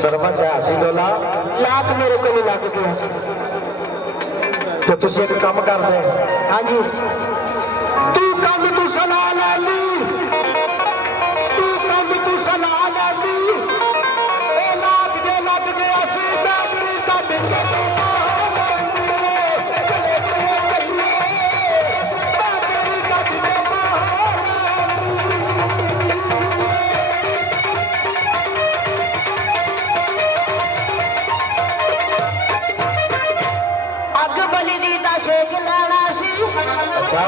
Service ਹੈ ਅਸੀਂ ਡੋਲਾ लाख मेरे को लग गया सी। ਤੇ ਤੁਸੀਂ ਇੱਕ ਕੰਮ ਕਰਦੇ हाँ जी तू कम तू सलाह लैंदी तू कम तू सलाह लैंदी ए लाख जे लग गया सी बैटरी कट के शेक लाना सी। अच्छा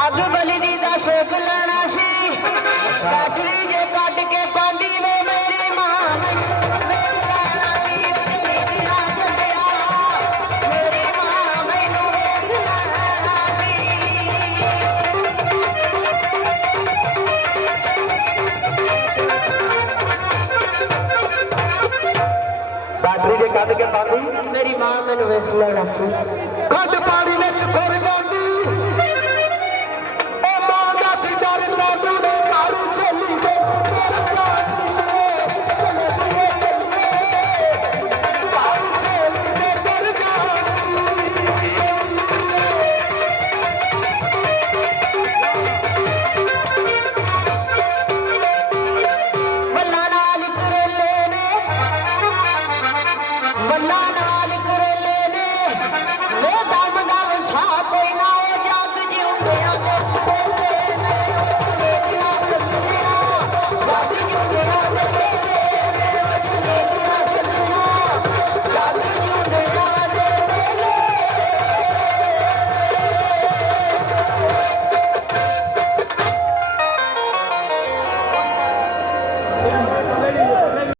अग बली दी दा शेक लाना सी। बैटरी जे कट के पांदी वे मेरी मां मेरी मां मैनू वेख लाना सी। बैटरी जे कट के पांदी मेरी मां मैनू वेख लेना सी। खड पानी विच खुर जांदी